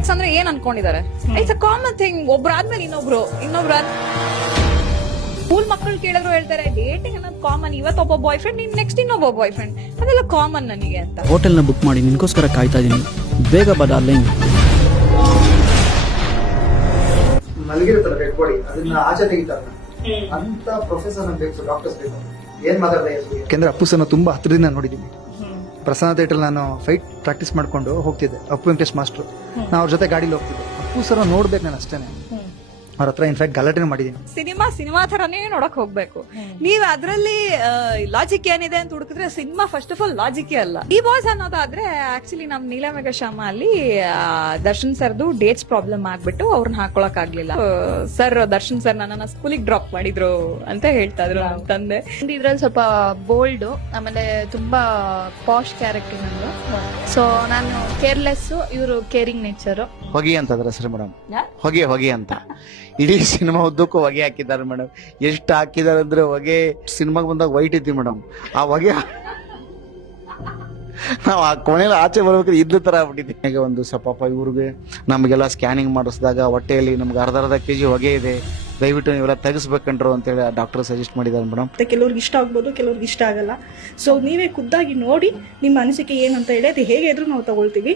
Sex ಅಂದ್ರೆ ಏನ್ ಅನ್ಕೊಂಡಿದ್ದಾರೆ? It's a common thing. ಒಬ್ರಾದ್ಮೇಲೆ ಇನ್ನೊಬ್ರು ಸ್ಕೂಲ್ ಮಕ್ಕಳು ಕೇಳಿದ್ರು ಹೇಳ್ತಾರೆ ಡೇಟಿಂಗ್ ಅನ್ನೋದು ಕಾಮನ್. ಇವತ್ತೊಬ್ಬ ಬಾಯ್ ಫ್ರೆಂಡ್, ನೆಕ್ಸ್ಟ್ ಇನ್ನೊಬ್ಬ ಬಾಯ್ ಫ್ರೆಂಡ್, ಅದೆಲ್ಲ ಕಾಮನ್ ನನಗೆ ಅಂತ. ಹೋಟೆಲ್ನ ಬುಕ್ ಮಾಡಿ ನಿನ್ಗೋಸ್ಕರ ಕಾಯ್ತಾ ಇದೀನಿ, ಬೇಗ ಬಾ ಡಾರ್ಲಿಂಗ್. ಮಲಗಿರುತ್ತಲ್ಲ ಡೆಡ್ ಬಾಡಿ, ಅದನ್ನ ಆಚೆ ತೆಗಿತಾರಲ್ಲ ಅಂತ ಪ್ರೊಫೆಸರ್ ಬೇಕು, ಡಾಕ್ಟರ್ಸ್ ಬೇಕು. ಏನ್ ಮಾತಾಡ್ತಾ ಯಾಕೆಂದ್ರೆ ಅಪ್ಪು ಸರ್ ತುಂಬಾ ಹತ್ರದಿಂದ ನೋಡಿದೀನಿ. ಪ್ರಸನ್ನ ಥಿಯೇಟರ್ ನಾನು ಫೈಟ್ ಪ್ರಾಕ್ಟೀಸ್ ಮಾಡ್ಕೊಂಡು ಹೋಗ್ತಿದ್ದೆ, ಅಪ್ಪು ವೆಂಕಟೇಶ್ ಮಾಸ್ಟರ್. ನಾವು ಅವ್ರ ಜೊತೆ ಗಾಡಿಲಿ ಹೋಗ್ತಿದ್ದೆ. ಅಪ್ಪು ಸರ್ ನೋಡ್ಬೇಕು ನಾನು ಅಷ್ಟೇನೆ. ಅವ್ರ ಹತ್ರ ಇನ್ಫ್ಯಾಕ್ಟ್ ಗಲಾಟೆ ಮಾಡಿದೀನಿ. ಸಿನಿಮಾ ಥರನೇ ನೋಡಕ್ ಹೋಗ್ಬೇಕು. ನೀವ್ ಅದ್ರಲ್ಲಿ ಲಾಜಿಕ್ ಏನಿದೆ ಅಂತ ಹುಡುಕಿದ್ರೆ cinema first of all logic ಅಲ್ಲ. ಈ ಬಾಯ್ಸ್ ಅನ್ನೋದಾದ್ರೆ ಆಕ್ಚುಲಿ ನಮ್ ನೀಲಮೇಘ ಶ್ಯಾಮ ಅಲ್ಲಿ ದರ್ಶನ್ ಸರ್ದು ಡೇಟ್ಸ್ ಪ್ರಾಬ್ಲಮ್ ಆಗ್ಬಿಟ್ಟು ಅವ್ರನ್ನ ಹಾಕೊಳಕ್ ಆಗ್ಲಿಲ್ಲ. ಸರ್ ದರ್ಶನ್ ಸರ್ ನನ್ನ ಸ್ಕೂಲಿಗೆ ಡ್ರಾಪ್ ಮಾಡಿದ್ರು ಅಂತ ಹೇಳ್ತಾ ಇದ್ರು ನಮ್ ತಂದೆ. ಇದ್ರಲ್ಲಿ ಸ್ವಲ್ಪ ಬೋಲ್ಡ್, ಆಮೇಲೆ ತುಂಬಾ ಪಾಶ್ ಕ್ಯಾರೆಕ್ಟರ್ ನಂದು. ಸೊ ನಾನು ಕೇರ್ಲೆಸ್, ಇವರು ಕೇರಿಂಗ್ ನೇಚರ್. ಹೊಗೆ ಅಂತ ಅದ್ರ ಹೆಸರು ಮೇಡಮ್, ಹೊಗೆ ಅಂತ. ಇಡೀ ಸಿನಿಮಾ ಉದ್ದಕ್ಕೂ ಹೊಗೆ ಹಾಕಿದ್ದಾರೆ ಮೇಡಮ್. ಎಷ್ಟು ಹಾಕಿದ್ದಾರೆ ಅಂದ್ರೆ ಹೊಗೆ ಸಿನಿಮಾಗೆ ಬಂದಾಗ ವೈಟ್ ಇದ್ವಿ ಮೇಡಮ್. ಆ ಹೊಗೆ ನಾವು ಆ ಕೊನೆಯಲ್ಲಿ ಆಚೆ ಬರ್ಬೇಕಾದ್ರೆ ಇದ್ದ ತರ ಆಗ್ಬಿಟ್ಟಿದ್ವಿ. ಈಗ ಒಂದು ಪಾಪ ಇವ್ರಿಗೆ ನಮಗೆಲ್ಲ ಸ್ಕ್ಯಾನಿಂಗ್ ಮಾಡಿಸಿದಾಗ ಹೊಟ್ಟೆಯಲ್ಲಿ ನಮ್ಗೆ ಅರ್ಧ ಕೆಜಿ ಹೊಗೆ ಇದೆ, ದಯವಿಟ್ಟು ನೀವೆಲ್ಲ ತೆಗಿಸ್ಬೇಕಂಡ್ರು ಅಂತೇಳಿ ಡಾಕ್ಟರ್ ಸಜೆಸ್ಟ್ ಮಾಡಿದ್ದಾರೆ ಮೇಡಮ್. ಕೆಲವ್ರಿಗೆ ಇಷ್ಟ ಆಗ್ಬೋದು, ಕೆಲವ್ರಿಗೆ ಇಷ್ಟ ಆಗಲ್ಲ. ಸೊ ನೀವೇ ಖುದ್ದಾಗಿ ನೋಡಿ ನಿಮ್ಮ ಅನಿಸಿಕೆ ಏನಂತ ಹೇಳಿ ಅದು ಹೇಗೆ ಇದ್ರೂ ನಾವು ತಗೊಳ್ತೀವಿ.